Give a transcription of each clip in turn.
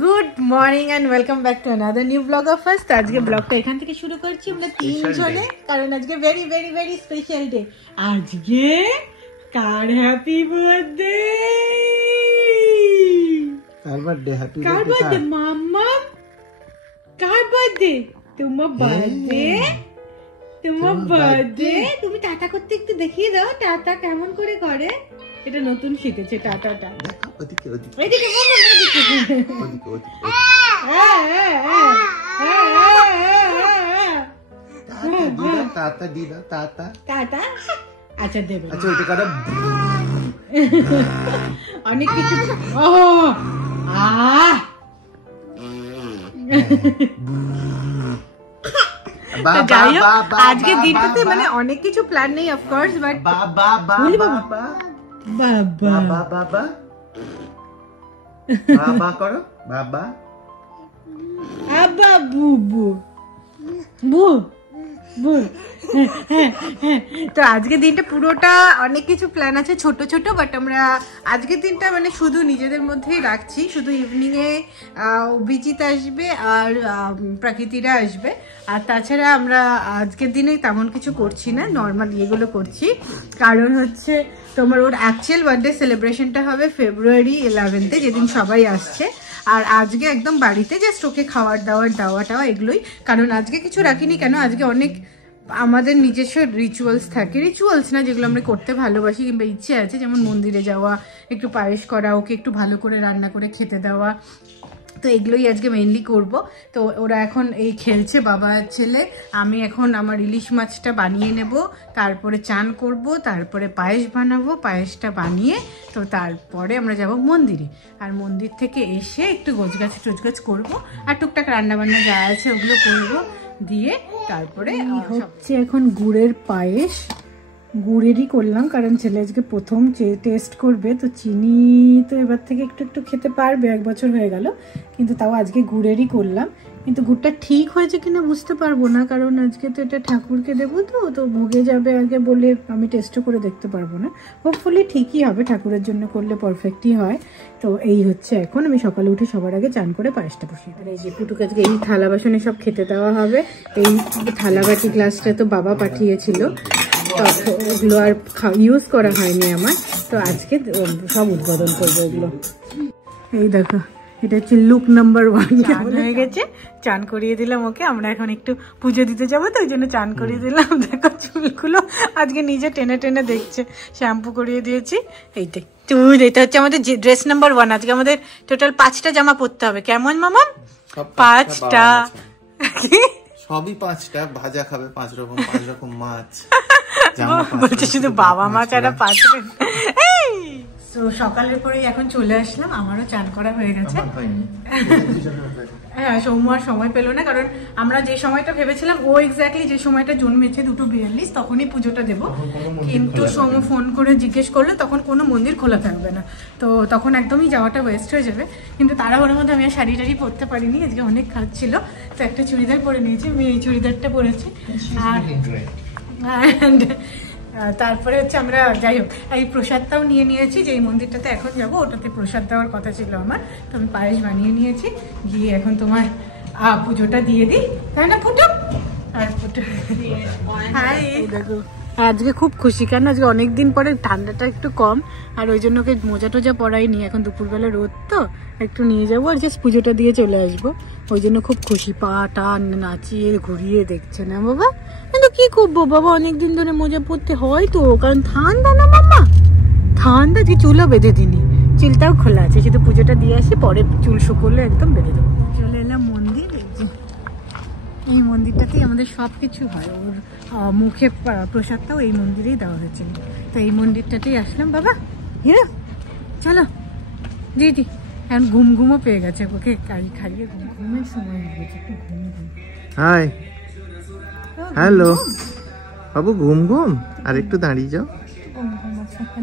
Good morning and welcome back to another new blog of us. তো আজকে ব্লগটা এখান থেকে শুরু করছি আমরা তিনজনে, কারণ আজকে very very very special day. আজকে কার হ্যাপি বার্থডে? কার বার্থডে? হ্যাপি কার বার্থডে? মাম্মা কার বার্থডে? তোমার বার্থডে, তোমার বার্থডে। তুমি টাটা করতে একটু দেখিয়ে দাও, টাটা কেমন করে করে। এটা নতুন শিখেছে টাটাটা। ওদিকে ওদিকে এদিকে মাম্মা, এদিকে ওদিকে ওদিকে টাটা দিদা টাটা টাটা। আচ্ছা দেবে, আচ্ছা ওইটা কাটা অনেক কিছু। ও যাই হোক, আজকের দিনটাতে মানে অনেক কিছু প্ল্যান নেই অফকোর্স, বাট বাবা বাবা বাবা বাবা বাবা করো বাবা আবা বুবু বু বু। তো আজকের দিনটা পুরোটা অনেক কিছু প্ল্যান আছে ছোট ছোট, বাট আমরা আজকের দিনটা মানে শুধু নিজেদের মধ্যেই রাখছি। শুধু ইভিনিংয়ে অভিজিৎ আসবে আর প্রাকৃতিরা আসবে, আর তাছাড়া আমরা আজকের দিনে তেমন কিছু করছি না, নর্মাল এগুলো করছি। কারণ হচ্ছে তোমার ওর অ্যাকচুয়াল বার্থডে সেলিব্রেশনটা হবে ফেব্রুয়ারি 11-এ, যেদিন সবাই আসছে। আর আজকে একদম বাড়িতে জাস্ট ওকে খাওয়ার দাওয়ার দাওয়া এগুলোই। কারণ আজকে কিছু রাখিনি, কেন আজকে অনেক আমাদের নিজস্ব রিচুয়ালস থাকে, রিচুয়ালস না যেগুলো আমরা করতে ভালোবাসি কিংবা ইচ্ছে আছে, যেমন মন্দিরে যাওয়া, একটু পায়েস করা, ওকে একটু ভালো করে রান্না করে খেতে দেওয়া। তো এগুলোই আজকে মেইনলি করব। তো ওরা এখন এই খেলছে বাবা ছেলে, আমি এখন আমার ইলিশ মাছটা বানিয়ে নেব, তারপরে চান করব, তারপরে পায়েস বানাবো, পায়েসটা বানিয়ে তো তারপরে আমরা যাব মন্দিরে। আর মন্দির থেকে এসে একটু গোছগাছ করবো, আর টুকটাক রান্নাবান্না যা আছে ওগুলো করবো, দিয়ে তারপরে হচ্ছে এখন গুড়ের পায়েস। গুড়েরই করলাম কারণ ছেলে আজকে প্রথম টেস্ট করবে, তো চিনি তো এবার থেকে একটু একটু খেতে পারবে, 1 বছর হয়ে গেল, কিন্তু তাও আজকে গুড়েরই করলাম। কিন্তু গুড়টা ঠিক হয়েছে কিনা বুঝতে পারবো না, কারণ আজকে তো এটা ঠাকুরকে দেবো, তো ভোগে যাবে আগে বলে আমি টেস্টও করে দেখতে পারবো না। হোপফুলি ঠিকই হবে, ঠাকুরের জন্য করলে পারফেক্টই হয়। তো এই হচ্ছে এখন আমি সকালে উঠে সবার আগে চান করে পায়েসটা বসিয়ে দেবো। এই যে পুটুকে আজকে এই থালা বাসনে সব খেতে দেওয়া হবে। এই থালা বাটি গ্লাসটা তো বাবা পাঠিয়েছিল, ওগুলো আর ইউজ করা হয়নি আমার, তো আজকে সব উদ্বোধন করবো ওগুলো। এই দেখো, এটা হচ্ছে লুক নাম্বার 1 হয়ে গেছে। চান করিয়ে দিলাম ওকে, আমরা এখন একটু পুজো দিতে যাবো, তো ওই জন্য চান করিয়ে দিলাম। দেখো চুলগুলো আজকে নিজে টেনে টেনে দেখছে, শ্যাম্পু করিয়ে দিয়েছি। এইটাই চুল, এটা হচ্ছে আমাদের ড্রেস নাম্বার 1। আজকে আমাদের টোটাল 5টা জামা পরতে হবে। কেমন মামা? 5টা সবই 5টা। ভাজা খাবে 5 রকম মাছ বলছে, শুধু বাবা মা ছাড়া 5টা। তো সকালের পরে এখন চলে আসলাম, আমারও চান করা হয়ে গেছে। হ্যাঁ, সৌম্য আর সময় পেলো না, কারণ আমরা যে সময়টা ভেবেছিলাম ও এক্স্যাক্টলি যে সময়টা জন্মেছে 2:42 তখনই পুজোটা দেবো, কিন্তু সৌম্য ফোন করে জিজ্ঞেস করলো তখন কোনো মন্দির খোলা থাকবে না, তো তখন একদমই যাওয়াটা ওয়েস্ট হয়ে যাবে। কিন্তু তাড়াহুড়োর মধ্যে আমি আর শাড়ি টাড়ি পরতে পারিনি, আজকে অনেক কাজ ছিল, তো একটা চুড়িদার পরে নিয়েছি, আমি এই চুড়িদারটা পরেছি। আর তারপরে হচ্ছে আমরা যাই হোক এই প্রসাদটাও নিয়ে নিয়েছি, যে এই মন্দিরটাতে এখন যাবো ওটাতে প্রসাদ দেওয়ার কথা ছিল আমার, তো আমি পায়েস বানিয়ে নিয়েছি, গিয়ে এখন তোমার পুজোটা দিয়ে দিই, তাই না ফুটো? আর ফুটো হাই, দেখো আজকে খুব খুশি, কেন আজকে অনেকদিন পরে ঠান্ডাটা একটু কম, আর ওই জন্য ওকে মোজা টোজা পরাইনি। এখন দুপুরবেলা রোদ তো একটু নিয়ে যাবো, আর জাস্ট পুজোটা দিয়ে চলে আসবো, ওই জন্য খুব খুশি। পা টান নাচিয়ে ঘুরিয়ে দেখছে না বাবা, কিন্তু কি করবো বাবা, অনেকদিন ধরে মোজা পরতে হয় তো, কারণ ঠান্ডা না মামা, ঠান্ডা। যে চুলও বেঁধে দিনি, চুলটাও খোলা আছে, শুধু পুজোটা দিয়ে আসি, পরে চুল শুকোলে একদম বেঁধে দেবো। চলে এলাম মন্দির, এই মন্দিরটাতেই আমাদের সব কিছু হয়, ওর মুখে প্রসাদটাও এই মন্দিরেই দেওয়া হয়েছিল, তো এই মন্দিরটাতেই আসলাম। বাবা হিরো চলো দিদি, এখন ঘুমও পেয়ে গেছে, ওকে খাইয়ে ঘুমের সময় হয়ে গেছে, একটু ঘুম। হাই হ্যালো বাবু, ঘুম আর একটু দাঁড়িয়ে যাও।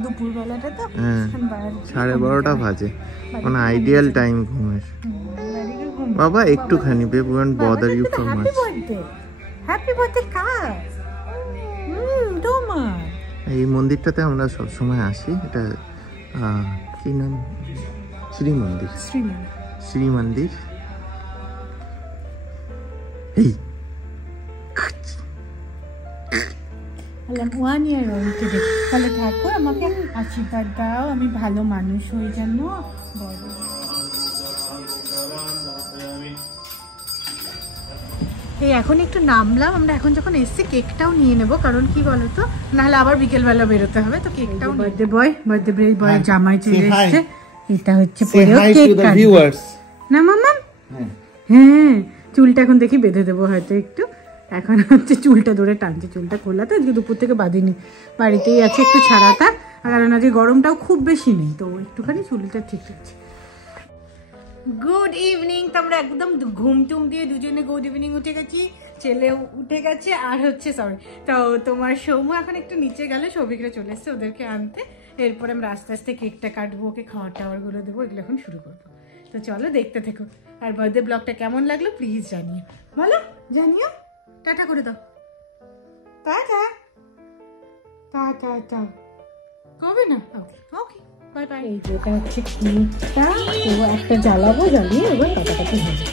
দুপুরবেলাটা তো হ্যাঁ 12:30 বাজে, মানে আইডিয়াল টাইম ঘুমের। বাবা একটুখানি, baby won't bother you for much. Happy birthday কার? তোমার। এই মন্দিরটাতে আমরা সব সময় আসি, এটা কি নাম? শ্রী মন্দির। শ্রী মন্দির। এই 1 year old today। তাহলে ঠাকুর আমাকে আশীর্বাদ দাও, আমি ভালো মানুষ হয়ে যেন বড়। এই এখন একটু নামলাম আমরা, এখন যখন এসছি কেকটাও নিয়ে নেবো, কারণ কি বলতো নাহলে আবার বিকেলবেলা বেরোতে হবে। তো কেকটাও বার্থডে বয় জামাই চলে এসছে। এটা হচ্ছে না মামা। হ্যাঁ চুলটা এখন দেখি বেঁধে দেবো হয়তো একটু, এখন হচ্ছে চুলটা ধরে টানছে, চুলটা খোলা তো আজকে দুপুর থেকে বাঁধিনি, বাড়িতেই আছে একটু ছাড়াটা, কারণ আজকে গরমটাও খুব বেশি নেই তো একটুখানি চুলটা ঠিক আছে। Good evening. তো আমরা একদম ঘুম টুম দিয়ে দুজনে গুড ইভিনিং উঠে গেছি, ছেলেও উঠে গেছে। আর হচ্ছে সরি তো তোমার সৌম্য এখন একটু নিচে গেলে, সৌভিকরা চলে এসছে ওদেরকে আনতে। এরপরে আমরা আস্তে আস্তে কেকটা কাটবো, ওকে খাওয়ার টাওয়ারগুলো দেবো, এগুলো এখন শুরু করবো। তো চলো দেখতে থেকো। আর বার্থডে ব্লগটা কেমন লাগলো প্লিজ জানিও, বলো জানিও। টাটা করে দাও, টাটা টাটা কবে না। ওকে ওকে বাই বাই। এই যেটা হচ্ছে কেকটা, তো একটা জ্বালাবো, জ্বালিয়ে এবার কাটাকাটি হবে।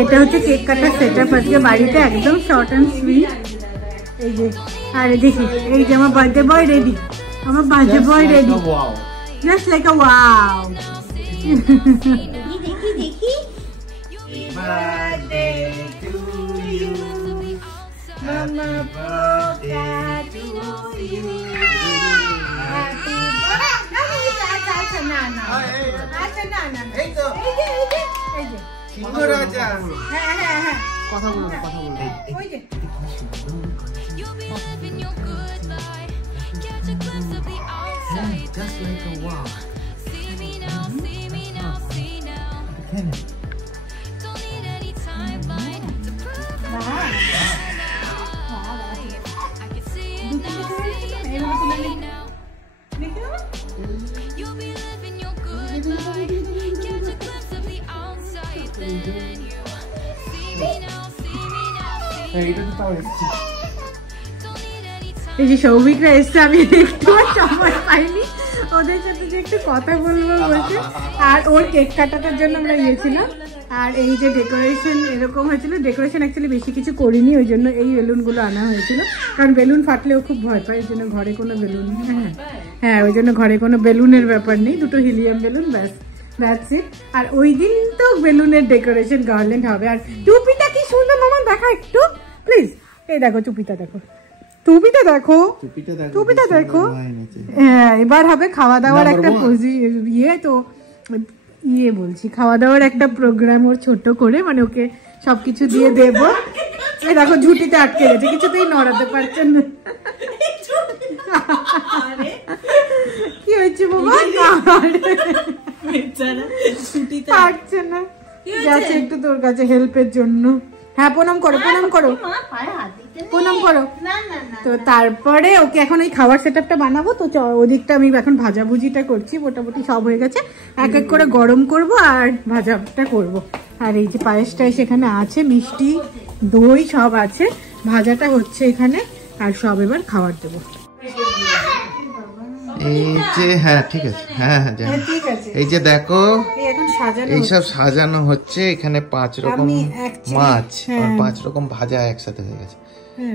এটা হচ্ছে কেক কাটার সেট আপ আজকে বাড়িতে, একদম শর্ট অ্যান্ড সুইট। এই যে আরে দেখি, এই যে আমার বার্থডে বয় রেডি, আমার birthday boy ready, just like আ ওয়াও। দেখি দেখি birthday to you, mama birthday to you, happy birthday na na acha na na ei to ei je Chingo Raja ha কথা বলুন ওই যে you'll be living your good life, catch a glimpse of the outside, just like a wow, see me now see me now see now, don't need any timeline to prove it. I can see it now you'll be living your good life, catch a glimpse of the outside, then you see me now see me now see now. এই যে সৌভিকরা এসছে, আমি একটু সময় পাইনি ওদের সাথে যে একটু কথা বলবো বলছে। আর ওর কেক কাটাটার জন্য আমরা গিয়েছিলাম, আর এই যে ডেকোরেশন এরকম হয়েছিল, ডেকোরেশন অ্যাকচুয়ালি বেশি কিছু করিনি, ওই জন্য এই বেলুনগুলো আনা হয়েছিল, কারণ বেলুন ফাটলেও খুব ভয় পায়, ওই জন্য ঘরে কোনো বেলুন হ্যাঁ ওই জন্য ঘরে কোনো বেলুনের ব্যাপার নেই, দুটো হিলিয়াম বেলুন ব্যাস, দ্যাটস ইট। আর ওই দিন তো বেলুনের ডেকোরেশন গার্ল্যান্ড হবে। আর টুপিটা কি সুন্দর মামা, দেখা একটু প্লিজ, এই দেখো টুপিটা দেখো, টুপিটা দেখো, টুপিটা দেখো। হ্যাঁ এবার হবে খাওয়া দাওয়ার একটা ইয়ে, তো ইয়ে বলছি খাওয়া দাওয়ার একটা প্রোগ্রাম ওর ছোট করে, মানে ওকে সবকিছু দিয়ে দেবো। এই দেখো ঝুটিতে আটকে গেছে, কিছুতেই নড়াতে পারছেন না। কি হয়েছে বাবা, পারছে না, গেছে একটু তোর কাছে হেল্পের জন্য। হ্যাঁ প্রণাম করো, প্রণাম করো, প্রণাম করো। তো তারপরে ওকে এখন ওই খাবার সেটআপটা বানাবো, তো ওদিকটা আমি এখন ভাজাভুজিটা করছি, মোটামুটি সব হয়ে গেছে, এক এক করে গরম করব আর ভাজাটা করব। আর এই যে পায়েসটা সেখানে আছে, মিষ্টি দই সব আছে, ভাজাটা হচ্ছে এখানে, আর সব এবার খাবার দেবো। এই যে হ্যাঁ ঠিক আছে, হ্যাঁ হ্যাঁ ঠিক আছে। এই যে দেখো এইসব সাজানো হচ্ছে, এখানে 5 রকম মাছ আর 5 রকম ভাজা একসাথে হয়ে গেছে।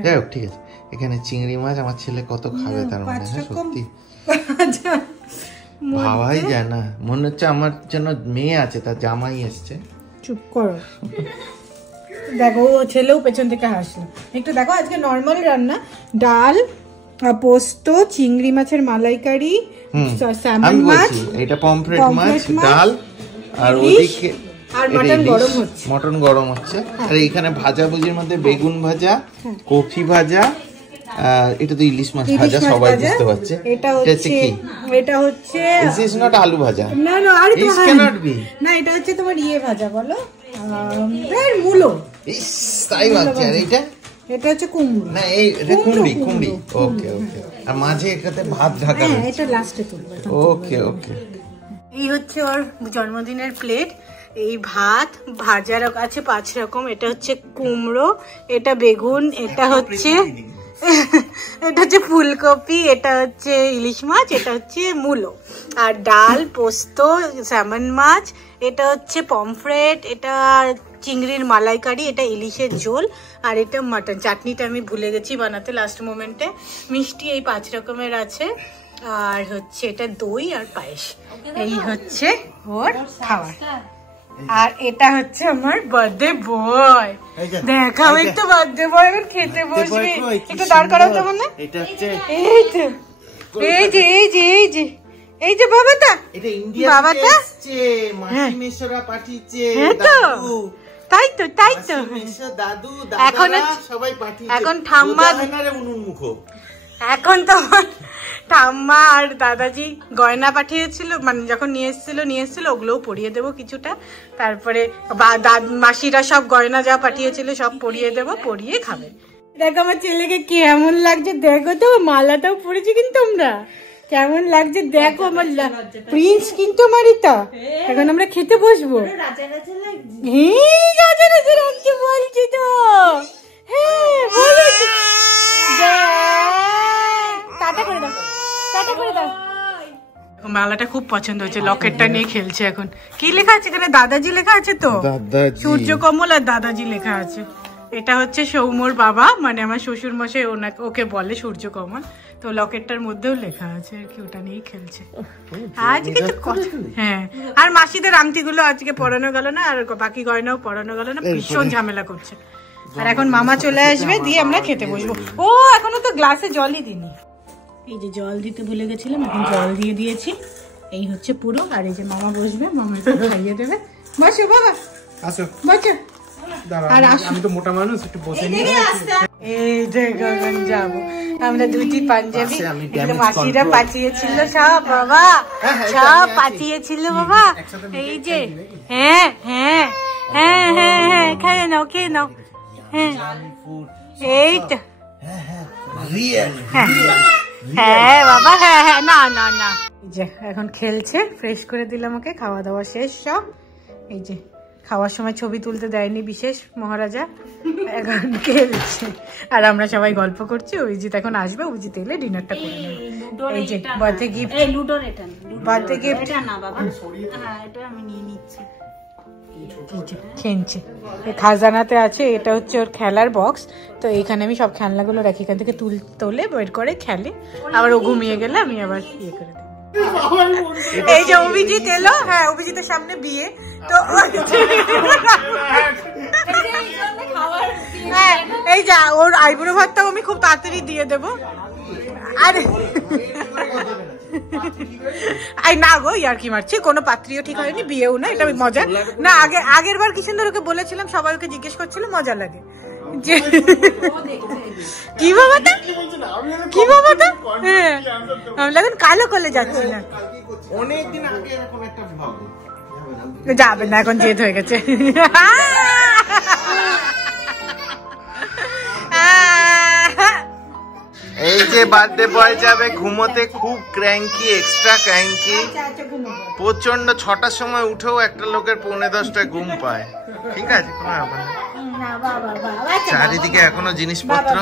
যাই হোক ঠিক আছে, এখানে চিংড়ি মাছ আমার ছেলে কত খাবে তার মানে, সত্যি ভাবাই যায় না, মনে হচ্ছে আমার জন্য মেয়ে আছে, তার জামাই এসছে। চুপ করো, দেখো ও ছেলেও পেছন থেকে হাসলো একটু। দেখো আজকে নর্মাল রান্না, ডাল, পোস্ত, চিংড়ি মাছের মালাইকারি, স্যামন মাছ, এটা পমফ্রেট মাছ, ডাল, আর ওদিকে আর মটন গরম হচ্ছে, মটন গরম হচ্ছে। আর এখানে ভাজা ভুজির মধ্যে বেগুন ভাজা, কফি ভাজা, এটা তো ইলিশ মাছ ভাজা, সবাই বুঝতে পারছে। এটা হচ্ছে this is not আলু ভাজা, না না আরে this cannot be, না এটা হচ্ছে তোমার ইয়ে ভাজা বলো, মূলো, ইস তাই ভাবছি। আর এটা হচ্ছে কুমড়ো, না এই কুমড়ি, কুমড়ি, ওকে ওকে। আর মাঝে এটাতে ভাত ঢাকা, হ্যাঁ এটা লাস্টে তুলবো, ওকে ওকে। এই হচ্ছে ওর জন্মদিনের প্লেট, এই ভাত, ভাজার আছে 5 রকম, এটা হচ্ছে কুমড়ো, এটা বেগুন, এটা হচ্ছে এটা হচ্ছে ফুলকপি, এটা হচ্ছে ইলিশ মাছ, এটা হচ্ছে মূলো, আর ডাল, পোস্ত, স্যামন মাছ, এটা হচ্ছে পমফ্রেট, এটা চিংড়ির মালাইকারি, এটা ইলিশের ঝোল, আর এটা মাটন। চাটনিটা আমি ভুলে গেছি বানাতে লাস্ট মোমেন্টে। মিষ্টি এই 5 রকমের আছে, আর হচ্ছে এটা দই আর পায়েস। এই হচ্ছে ওর খাবার। আর এটা হচ্ছে আমার বার্থডে বয়। দেখাও একটু বার্থডে বয় এখন খেতে বসবে, একটু দাঁড় করাও তো মনে। এই তো এই যে এই যে এই যে এই যে বাবাটা, বাবাটা তাই তো তাই তো। এখন ঠাম্মা, এখন তো ঠাম্মা আর দাদাজি গয়না পাঠিয়েছিল, মানে যখন নিয়ে এসেছিল ওগুলোও পরিয়ে দেবো কিছুটা। তারপরে মাসিরা সব গয়না যা পাঠিয়েছিল সব পরিয়ে দেবো, পরিয়ে খাবে। দেখো আমার ছেলেকে কেমন লাগছে, দেখো তো মালাটাও পরেছি কিন্তু আমরা, কেমন লাগছে দেখো আমার প্রিন্স কিন্তু মারিতা। এখন আমরা খেতে বসবো। হ্যাঁ রাজা রাজা লাগছে বলছি তো, হ্যাঁ বলছি। টাটা করে দাও, টাটা করে দাও। মালাটা খুব পছন্দ হয়েছে, লকেটটা নিয়ে খেলছে। এখন কি লেখা আছে এখানে? দাদাজি লেখা আছে তো, সূর্যকমল আর দাদাজি লেখা আছে। এটা হচ্ছে সৌম্যর বাবা, মানে আমার শ্বশুর মশাই ওকে বলে সূর্যকমল, তো লকেটটার মধ্যেও লেখা আছে আর কি, ওটা নিয়েই খেলছে আজকে তো। হ্যাঁ, আর মাসিদের আংটিগুলো আজকে পরানো গেল না, আর বাকি গয়নাও পরানো গেল না, ভীষণ ঝামেলা করছে। আর এখন মামা চলে আসবে, দিয়ে আমরা খেতে বসবো। ও এখনো তো গ্লাসে জলই দিইনি, এই যে জল দিতে ভুলে গেছিলাম, এখন জল দিয়ে দিয়েছি। এই হচ্ছে পুরো, আর এই যে মামা বসবে, মামা খাইয়ে দেবে। বসো বাবা, আসো বসো। আর আমি তো মোটা মানুষ, একটু বসে নিয়ে এই দেখো যাবো আমরা। দুটি পাঞ্জাবি মাসিরা পাঠিয়েছিল সব, বাবা সব পাঠিয়েছিল বাবা। এই যে হ্যাঁ হ্যাঁ হ্যাঁ হ্যাঁ হ্যাঁ, খেয়ে নাও খেয়ে নাও। হ্যাঁ এই তো, হ্যাঁ বাবা, হ্যাঁ হ্যাঁ, না না না। এই যে এখন খেলছে, ফ্রেশ করে দিলাম ওকে, খাওয়া দাওয়া শেষ সব। এই যে খাওয়ার সময় ছবি তুলতে দেয়নি বিশেষ মহারাজা, এখন খেলছে আর আমরা সবাই গল্প করছি। অভিজিৎ এখন আসবে, অভিজিৎ এলে ডিনারটা করে নেবে। এই যে বার্থডে গিফট, বার্থডে গিফট আমি নিয়ে নিচ্ছি। খেলছে, খাজানাতে আছে, এটা হচ্ছে ওর খেলার বক্স। তো এইখানে আমি সব খেলনাগুলো রাখি, এখান থেকে তোলে বের করে খেলে, আবার ও ঘুমিয়ে গেলে আমি আবার ইয়ে করে দিই। এই যে অভিজিৎ এলো, হ্যাঁ অভিজিতের সামনে বিয়ে, তো হ্যাঁ এই যা ওর আইবুড়ো ভাতটাও আমি খুব তাড়াতাড়ি দিয়ে দেবো। আরে না গো, ইয়ার কি মারছি, কোনো পাত্রীও ঠিক হয়নি, বিয়েও না, এটা মজা না। আগের বার কি সুন্দর ওকে বলেছিলাম, সবাই ওকে জিজ্ঞেস করছিল, মজা লাগে যে কি বাবাটা, কি বাবাটা। হ্যাঁ আমরা এখন কালো করলে যাচ্ছি না, অনেকদিন আগে এরকম একটা ব্লগ যাবে না, এখন জেদ হয়ে গেছে। এই যে বার্থডে বয় যাবে ঘুমোতে, খুব ক্র্যাঙ্কি, এক্সট্রা ক্র্যাঙ্কি, প্রচন্ড। 6টার সময় উঠেও একটা লোকের 9:45টায় ঘুম পায়। ঠিক আছে, কোনো ব্যাপার না। চারিদিকে এখনো জিনিসপত্র।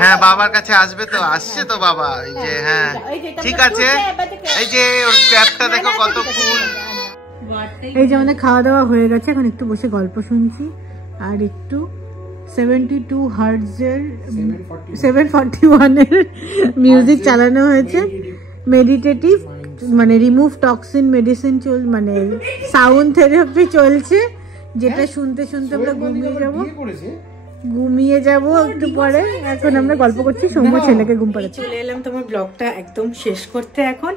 হ্যাঁ বাবার কাছে আসবে তো, আসছে তো বাবা। এই যে হ্যাঁ ঠিক আছে, এই যে ওর ক্যাপটা দেখো কত ফুল। এই যে আমাদের খাওয়া দাওয়া হয়ে গেছে, এখন একটু বসে গল্প শুনছি, আর একটু 72 হার্টজের 741 এর মিউজিক চালানো হয়েছে। মেডিটেটিভ মানে রিমুভ টক্সিন মেডিসিন মানে সাউন্ড থেরাপি চলছে, যেটা শুনতে শুনতে আমরা ঘুমিয়ে যাবো একটু পরে। এখন আমরা গল্প করছি, সৌম্য ছেলেকে ঘুম পাড়াচ্ছে। চলে এলাম তোমার ব্লগটা একদম শেষ করতে। এখন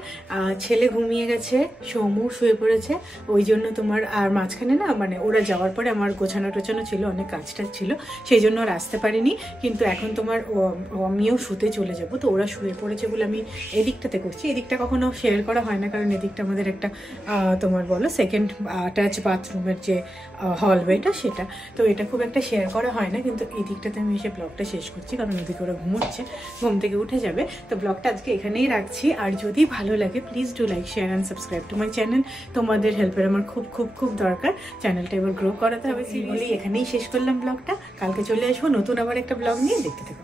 ছেলে ঘুমিয়ে গেছে, সৌম্য শুয়ে পড়েছে, ওই জন্য তোমার আর মাঝখানে না মানে ওরা যাওয়ার পরে আমার গোছানো টোছানো ছিল, অনেক কাজটা ছিল, সেই জন্য আর আসতে পারিনি। কিন্তু এখন তোমার আমিও শুতে চলে যাব, তো ওরা শুয়ে পড়েছে বলে আমি এদিকটাতে করছি। এদিকটা কখনো শেয়ার করা হয় না, কারণ এদিকটা আমাদের একটা তোমার বলো সেকেন্ড অ্যাটাচ বাথরুমের যে হলওয়েটা সেটা, তো এটা খুব একটা শেয়ার করা হয় না। কিন্তু এই দিকটাতে আমি এসে ব্লগটা শেষ করছি, কারণ ওদিকে ওরা ঘুমোচ্ছে, ঘুম থেকে উঠে যাবে। তো ব্লগটা আজকে এখানেই রাখছি। আর যদি ভালো লাগে please do like, share and subscribe to my channel. তোমাদের হেল্পের আমার খুব খুব খুব দরকার, চ্যানেলটা এবার গ্রো করাতে হবে। সিরিয়ালি এখানেই শেষ করলাম ব্লগটা, কালকে চলে আসবো নতুন আবার একটা ব্লগ নিয়ে, দেখতে থাকো।